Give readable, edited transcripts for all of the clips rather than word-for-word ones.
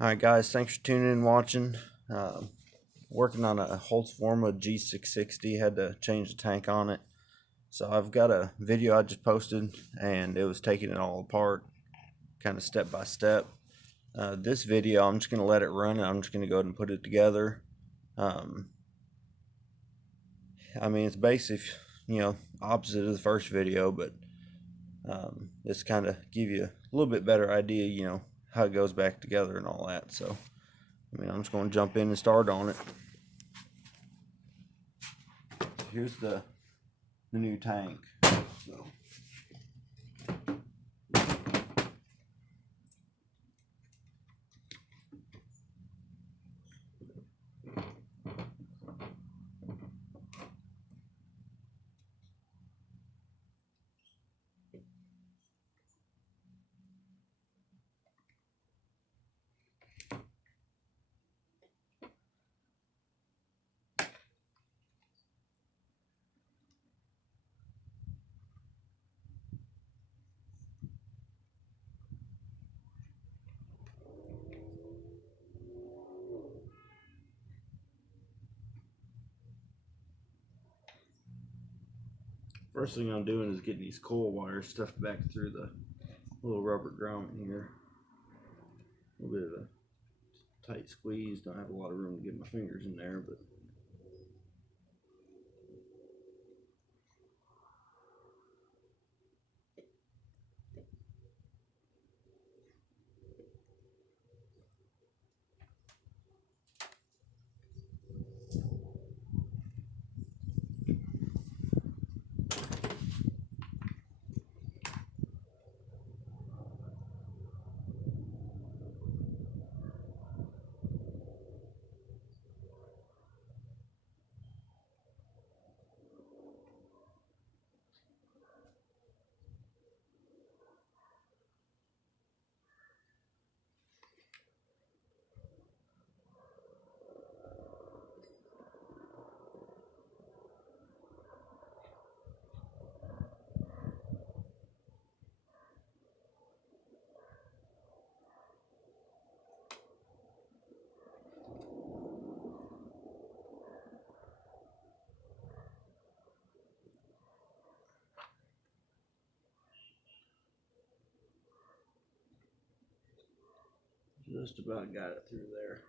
Alright guys, thanks for tuning in and watching. Working on a Holzfforma G660, had to change the tank on it. So I've got a video I just posted and it was taking it all apart, kind of step by step. This video, I'm just going to let it run and I'm just going to go ahead and put it together. I mean, it's basic, opposite of the first video, but this kind of give you a little bit better idea, how it goes back together and all that. So I'm just going to jump in and start on it. Here's the new tank. So first thing I'm doing is getting these coil wires stuffed back through the little rubber grommet here. A little bit of a tight squeeze. Don't have a lot of room to get my fingers in there, but just about got it through there.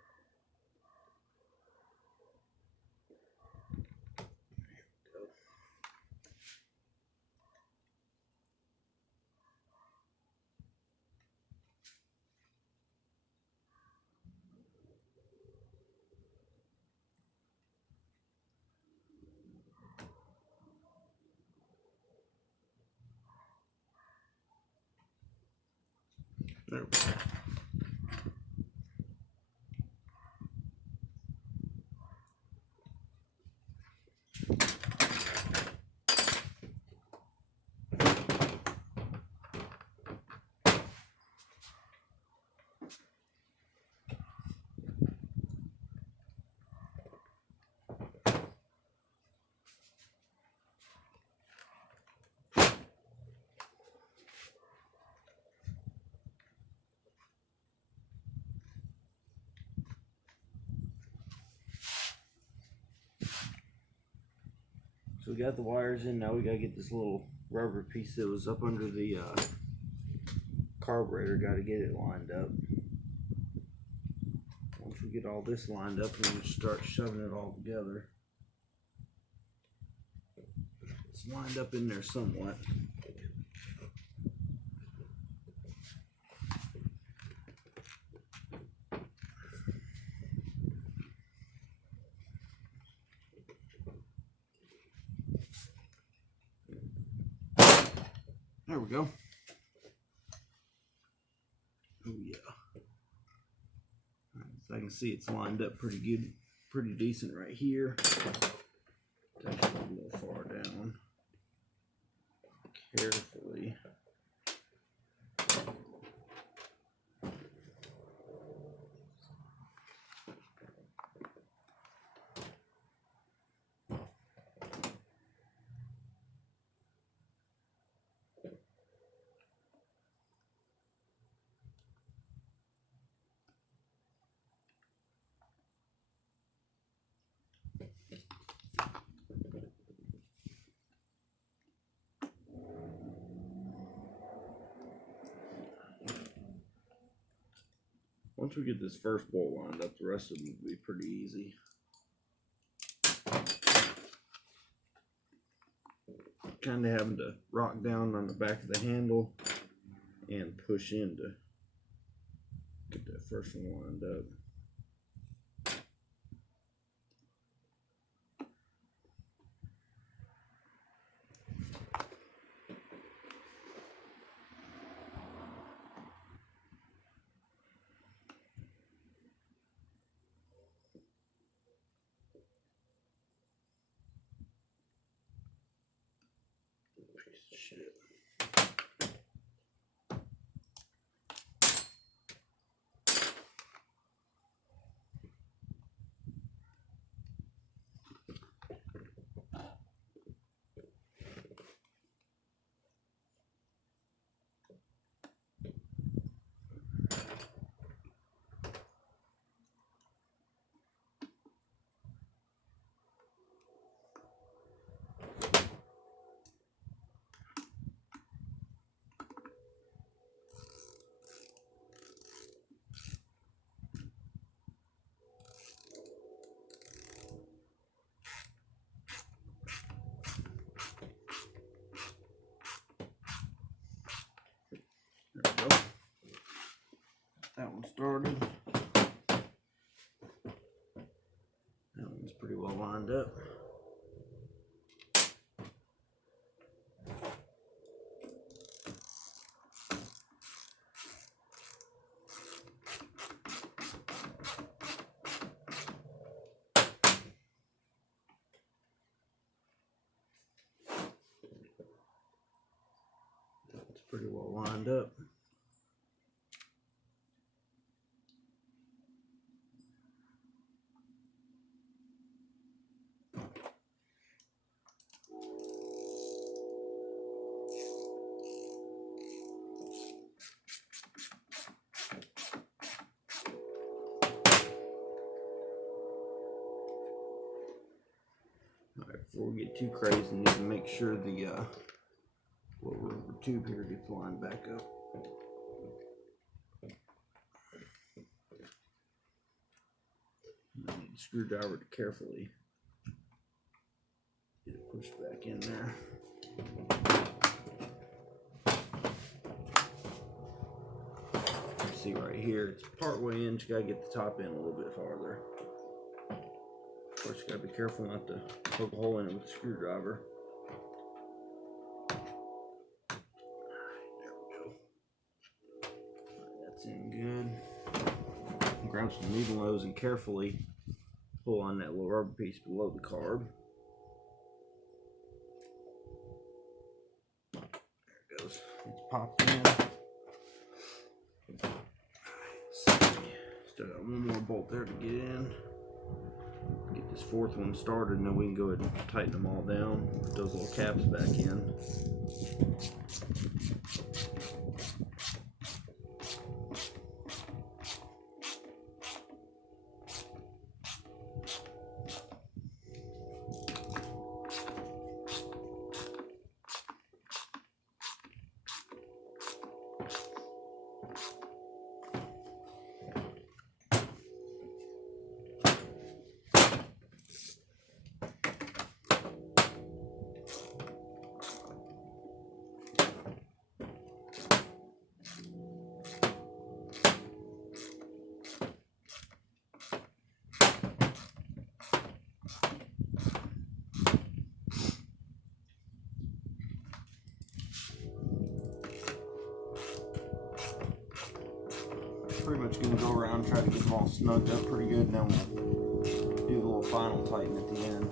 There we go. So we got the wires in. Now we gotta get this little rubber piece that was up under the carburetor. Got to get it lined up. Once we get all this lined up, we can start shoving it all together. It's lined up in there somewhat. There we go. Oh yeah. Right, so I can see it's lined up pretty good, pretty decent right here. Touch it a little far down. Carefully. Once we get this first bolt lined up, the rest of them will be pretty easy. Kind of having to rock down on the back of the handle and push in to get that first one lined up. Piece of shit. There we go. That one started. That one's pretty well lined up. It's pretty well lined up. Alright, before we get too crazy, we need to make sure the little rubber tube here gets lined back up. I need a screwdriver to carefully get it pushed back in there. See right here, it's part way in, you gotta get the top in a little bit farther. Of course, you gotta be careful not to poke a hole in it with a screwdriver. There we go. That's in good. Grab some needle nose and carefully pull on that little rubber piece below the carb. There it goes. It's popped in. Still got one more bolt there to get in. Get this fourth one started, and then we can go ahead and tighten them all down. Put those little caps back in. Pretty much going to go around and try to get them all snugged up pretty good, and then we'll do the little final tighten at the end.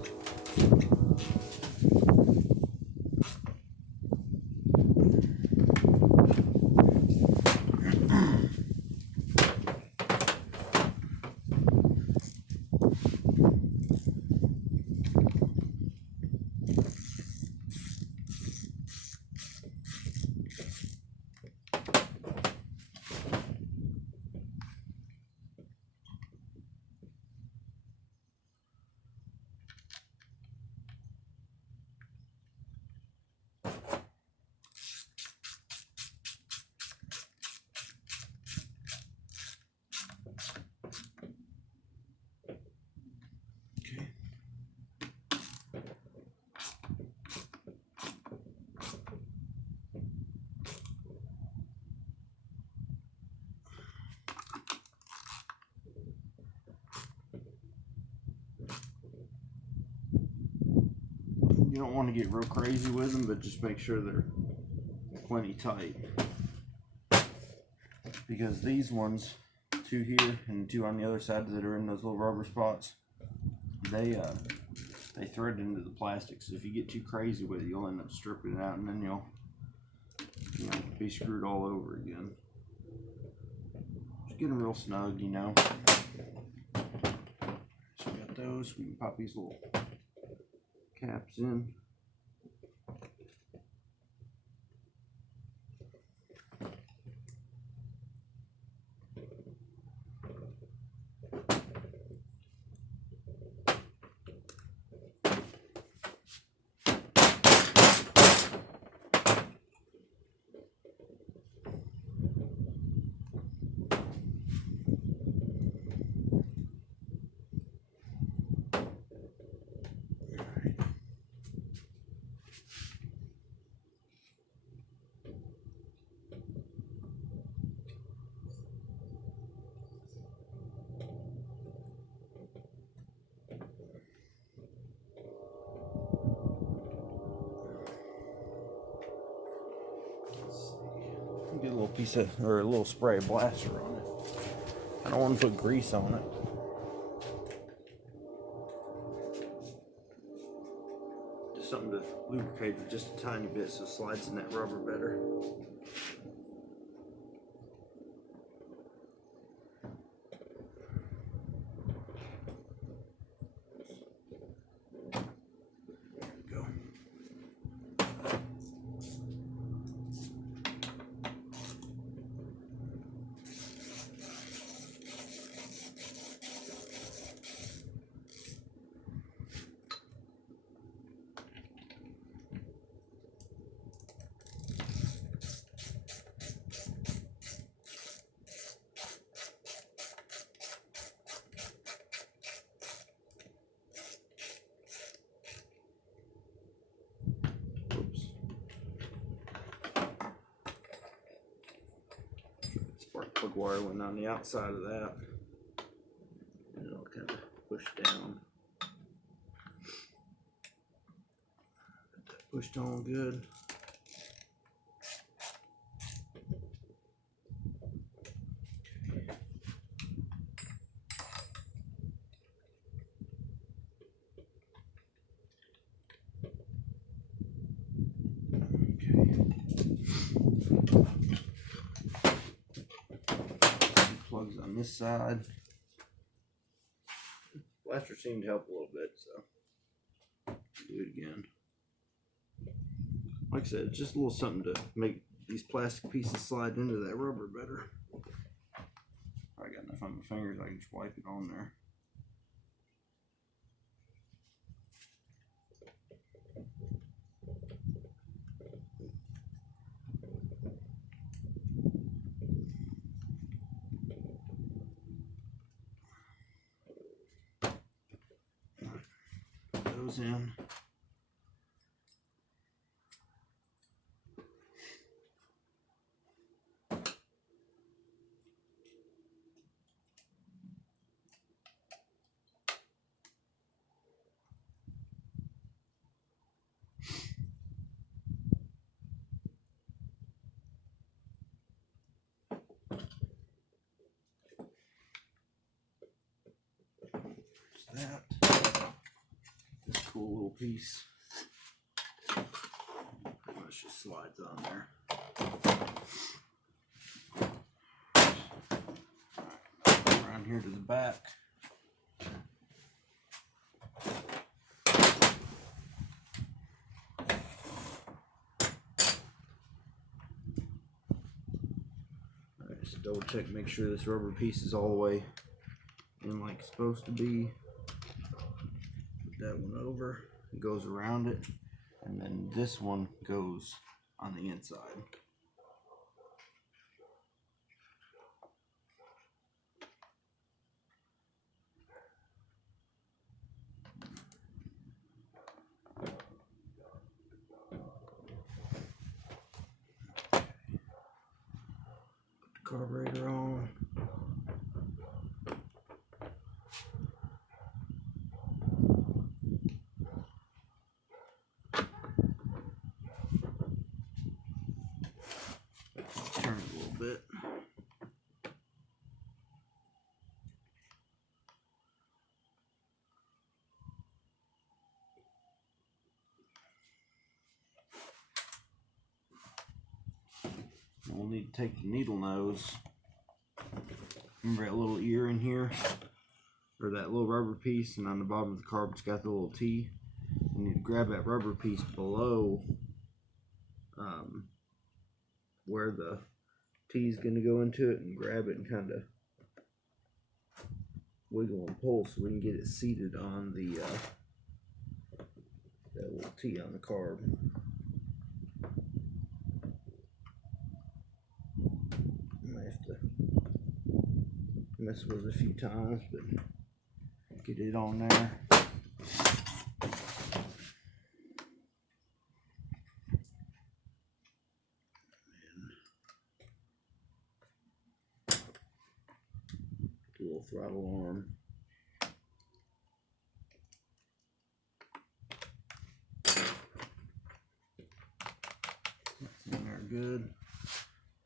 You don't want to get real crazy with them, but just make sure they're plenty tight. Because these ones, 2 here and 2 on the other side that are in those little rubber spots, they thread into the plastic. So if you get too crazy with it, you'll end up stripping it out, and then you'll be screwed all over again. Just get them real snug, you know. So we got those. We can pop these little caps in. Get a little piece of, or a little spray blaster on it. I don't want to put grease on it. Just something to lubricate it just a tiny bit so it slides in that rubber better. Spark plug wire went on the outside of that, and it'll kind of push down. Get that pushed on good. Plugs on this side. Blaster seemed to help a little bit, so do it again. Like I said, it's just a little something to make these plastic pieces slide into that rubber better. I got enough on my fingers, I can just wipe it on there. Those in. That. This cool little piece pretty much just slides on there. Around here to the back. Alright, just double check, make sure this rubber piece is all the way in like it's supposed to be. Put that one over, it goes around it, and then this one goes on the inside. Put the carburetor on. we'll need to take the needle nose. Remember that little ear in here? Or that little rubber piece, and on the bottom of the carb it's got the little T. You need to grab that rubber piece below where the T is going to go into it, and grab it and kind of wiggle and pull so we can get it seated on the that little T on the carb. I might have to mess with it a few times, but get it on there. Little throttle arm. In there good.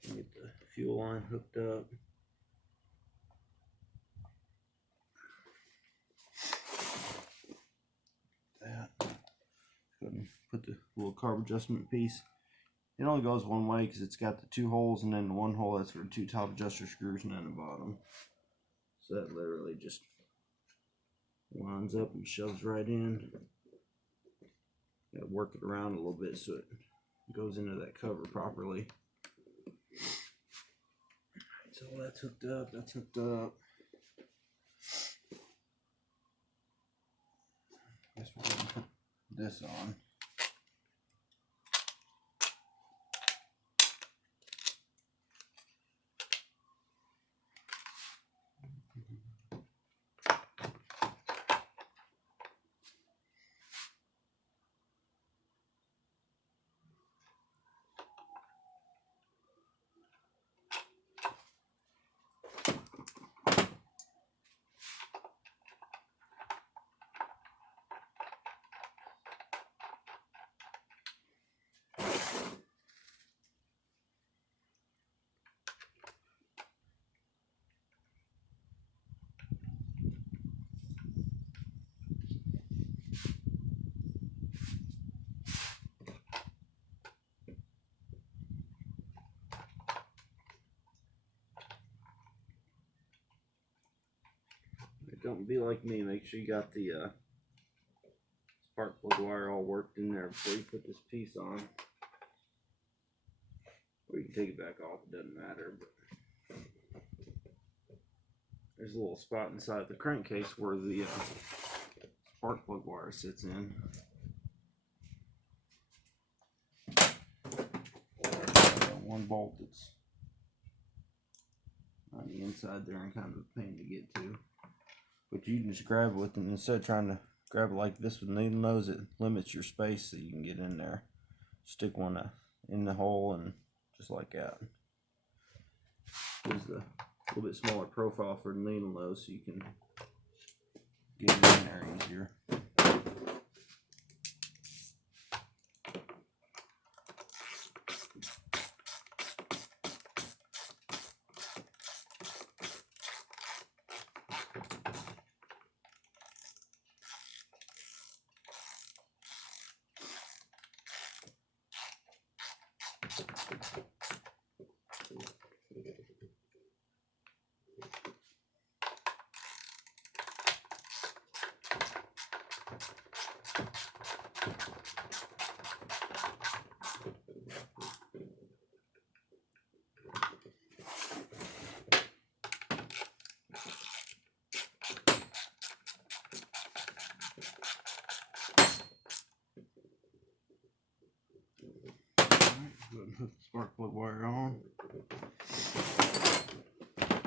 Get the fuel line hooked up. That. Go ahead and put the little carb adjustment piece. It only goes one way because it's got the 2 holes, and then the 1 hole that's for the 2 top adjuster screws, and then the bottom. So that literally just lines up and shoves right in. Gotta work it around a little bit so it goes into that cover properly. So that's hooked up, that's hooked up. Guess we're gonna put this on. Don't be like me. Make sure you got the spark plug wire all worked in there before you put this piece on. Or you can take it back off, it doesn't matter. But there's a little spot inside the crankcase where the spark plug wire sits in. One bolt that's on the inside there and kind of a pain to get to. But you can just grab it with, and instead of trying to grab it like this with the needle nose, it limits your space so you can get in there. Stick one in the hole, and just like that. Gives the little bit smaller profile for the needle nose so you can get it in there easier. Go ahead and hook the spark plug wire on.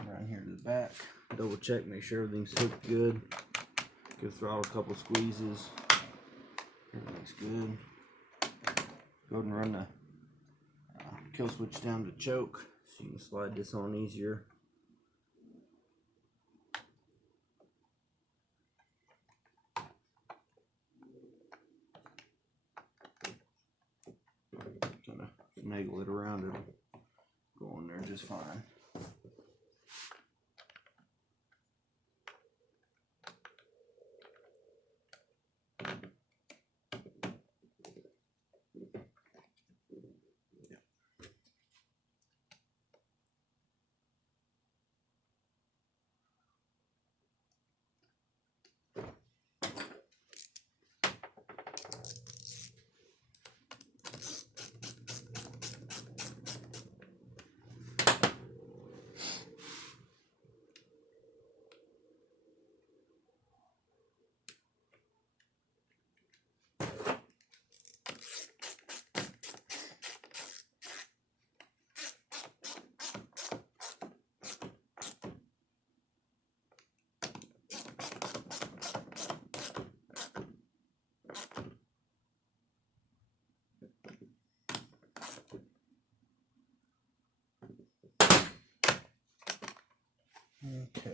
Around here to the back. Double check, make sure everything's hooked good. Give the throttle a couple squeezes. Everything's good. Go ahead and run the kill switch down to choke so you can slide this on easier. Kind of finagle it around, it'll go in there just fine. Okay.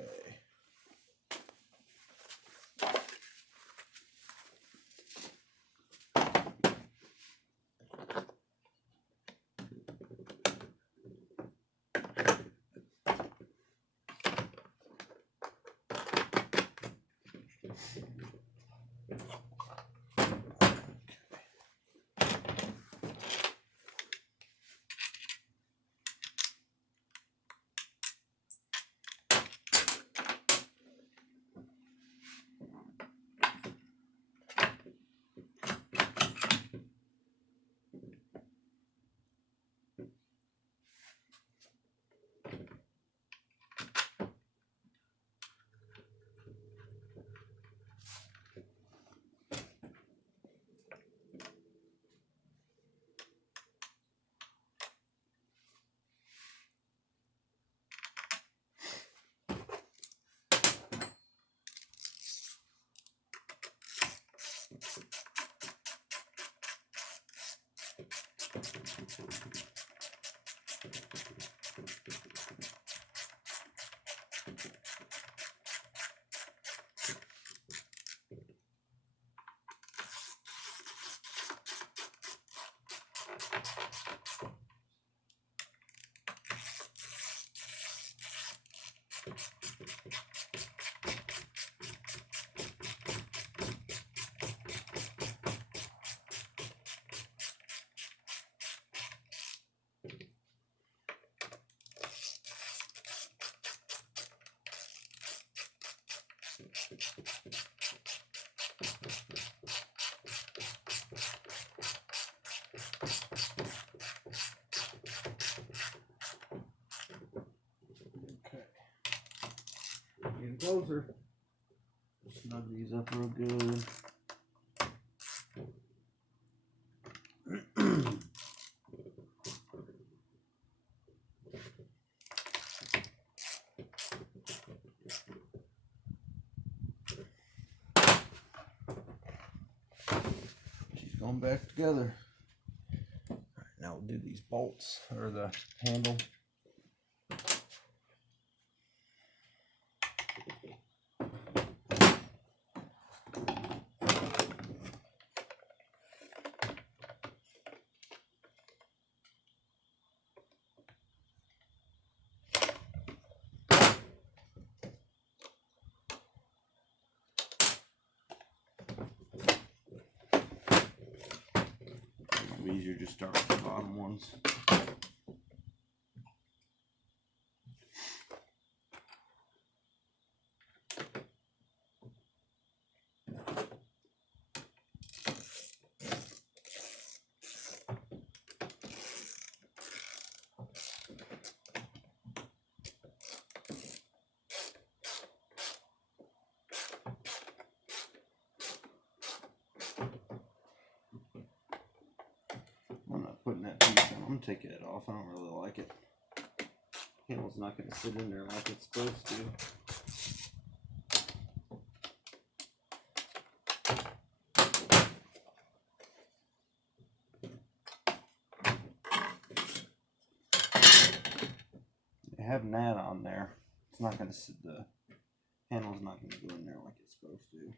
Getting closer. Snug these up real good. She's going back together. All right, now we'll do these bolts, or the handle. Easier just start with the bottom ones. I'm not putting that piece on. I'm going to take it off. I don't really like it. Handle's not going to sit in there like it's supposed to. Having that on there, it's not going to sit, the handle's not going to go in there like it's supposed to.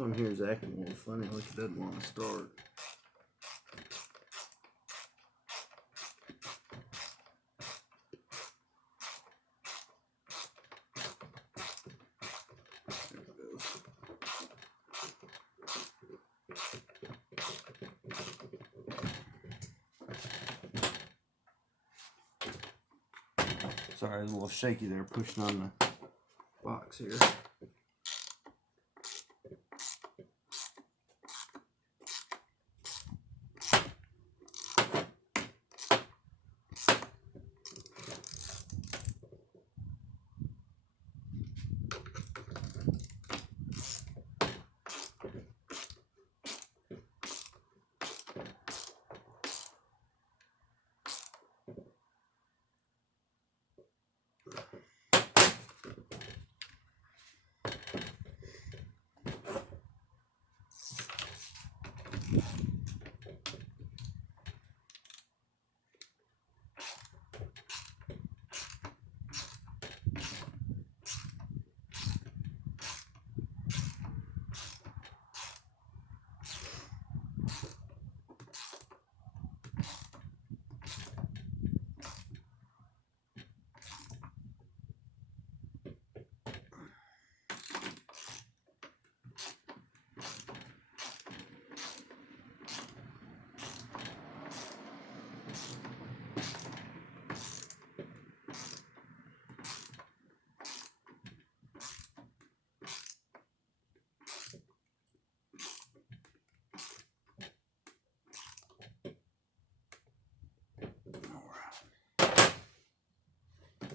one here is acting a little funny, like it doesn't want to start. There it goes. Sorry, it's a little shaky there, pushing on the box here.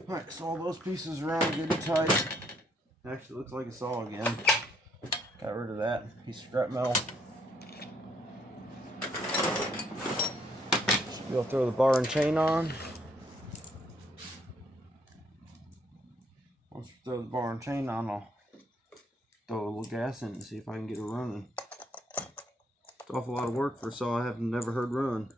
Alright, so all those pieces are on good and tight. Actually looks like a saw again. Got rid of that piece of scrap metal. Should be able to throw the bar and chain on. Once we throw the bar and chain on, I'll throw a little gas in and see if I can get it running. It's an awful lot of work for a saw I have never heard run.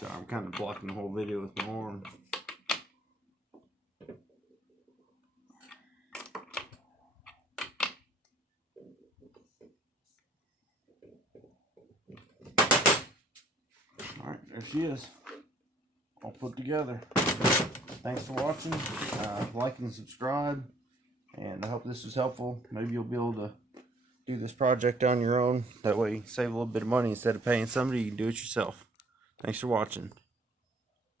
Sorry, I'm kind of blocking the whole video with my arm. Alright, there she is. All put together. Thanks for watching. Like and subscribe. And I hope this was helpful. Maybe you'll be able to do this project on your own. That way you save a little bit of money. Instead of paying somebody, you can do it yourself. Thanks for watching.